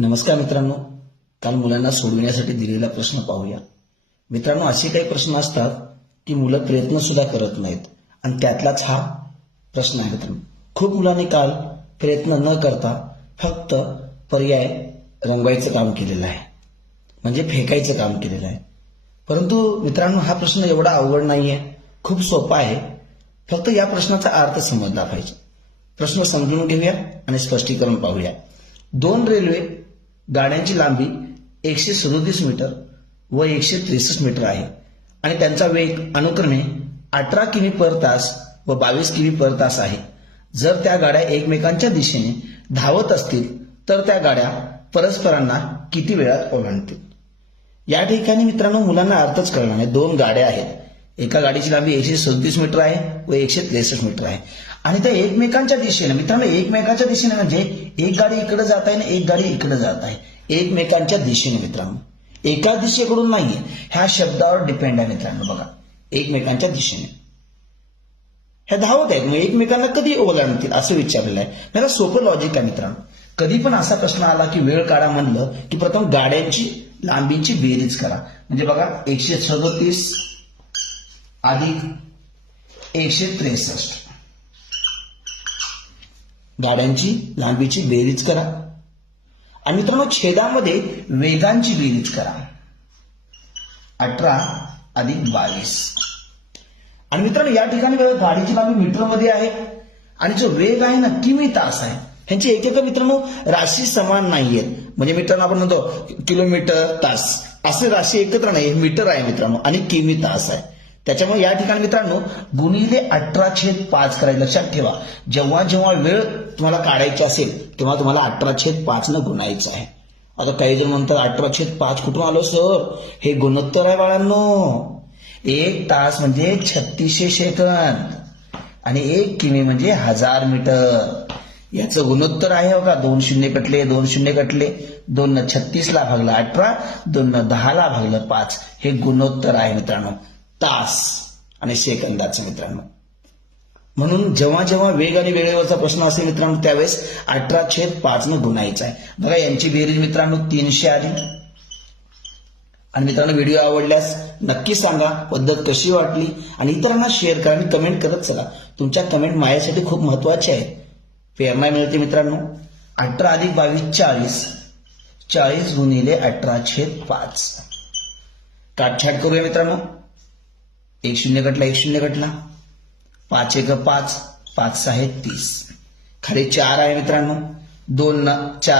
नमस्कार मित्रांनो काल मुलांना सोडविण्यासाठी दिलेला प्रश्न पाहूया. मित्रांनो असे काही प्रश्न असतात की मुलं प्रयत्न सुद्धा करत नाहीत आणि त्यातलाच हा प्रश्न आहे मित्रांनो. खूप मुलांनी काल प्रयत्न न करता फक्त पर्याय रंगवायचं काम केलेलं आहे. म्हणजे फेकायचं काम केलेलं आहे. परंतु मित्रांनो हा प्रश्न एवढा अवघड नाहीये. खूप सोपा आहे. फक्त या प्रश्नाचा अर्थ समजला पाहिजे. प्रश्न समजून घेऊया आणि स्पष्टीकरण पाहूया. दोन रेल्वे गाड्यांची लांबी एकशे सदोतीस मीटर व एकशे त्रेसष्ट मीटर आहे. आणि त्यांचा वेग अनुक्रमे अठरा किमी पर तास व बावीस किमी पर तास आहे. जर त्या गाड्या एकमेकांच्या दिशेने धावत असतील तर त्या गाड्या परस्परांना किती वेळात ओलांडतील? या ठिकाणी मित्रांनो मुलांना अर्थच कळणार नाही. दोन गाड्या आहेत. एका गाडीची लांबी एकशे सदतीस मीटर आहे व एकशे त्रेसष्ट मीटर आहे. आणि त्या एकमेकांच्या दिशेने मित्रांनो एकमेकांच्या दिशेने म्हणजे एक गाडी इकडे जात आहे आणि एक गाडी इकडे जात आहे एकमेकांच्या दिशेने मित्रांनो. एका दिशेकडून नाहीये. ह्या शब्दावर डिपेंड आहे मित्रांनो बघा. एकमेकांच्या दिशेने. ह्या धावत आहेत. मग एकमेकांना कधी ओलांडतील असं विचारलेलं आहे त्याला सोपं लॉजिक आहे मित्रांनो. कधी पण असा प्रश्न आला की वेळ काढा म्हणलं की प्रथम गाड्यांची लांबीची बेरीज करा. म्हणजे बघा एकशे सदतीस अधिक एकशे त्रेसष्ट. गाड्यांची लांबीची बेरीज करा. आणि मित्रांनो छेदामध्ये वेगांची बेरीज करा. अठरा अधिक बावीस. आणि मित्रांनो या ठिकाणी गाडीची लांबी मीटरमध्ये आहे. आणि जो वेग आहे ना किमी तास आहे. ह्यांची एक एक मित्रांनो राशी समान नाहीयेत. म्हणजे मित्रांनो आपण म्हणतो किलोमीटर तास. असे राशी एकत्र नाही मीटर आहे मित्रांनो आणि किमी तास आहे. त्याच्यामुळे या ठिकाणी मित्रांनो गुणिले अठरा छेद पाच करायचं लक्षात ठेवा. जेव्हा जेव्हा वेळ तुम्हाला काढायची असेल तेव्हा तुम्हाला अठरा छेद पाच न गुणायचं आहे. आता काही जण म्हणतात अठरा छेद पाच कुठून आलो सर? हे गुणोत्तर आहे बाळांनो. एक तास म्हणजे छत्तीसशे सेकंद आणि एक किमी म्हणजे हजार मीटर. याचं गुणोत्तर आहे हो का दोन शून्य कटले दोन शून्य कटले. दोन न छत्तीस ला भागलं अठरा दोन न दहा ला भागलं पाच. हे गुणोत्तर आहे मित्रांनो. तास आणि सेकंदाचं मित्रांनो. म्हणून जेव्हा जेव्हा वेग आणि वेळेवरचा प्रश्न असेल मित्रांनो त्यावेळेस अठरा छेद पाच न गुणायचा आहे. बघा यांची बेरीज मित्रांनो तीनशे आली. आणि मित्रांनो व्हिडिओ आवडल्यास नक्की सांगा पद्धत कशी वाटली आणि इतरांना शेअर करा आणि कमेंट करत चला. तुमच्या कमेंट माझ्यासाठी खूप महत्त्वाचे आहेत. प्रेरणा मिळते मित्रांनो. अठरा अधिक बावीस चाळीस. चाळीस गुणिले अठरा छेद पाच. काटछाट करूया मित्रांनो. एक शून्य कटला एक शून्य कटला पाच एक पाच पाच सहा तीस. खाली चार आहे मित्रांनो. दोन चार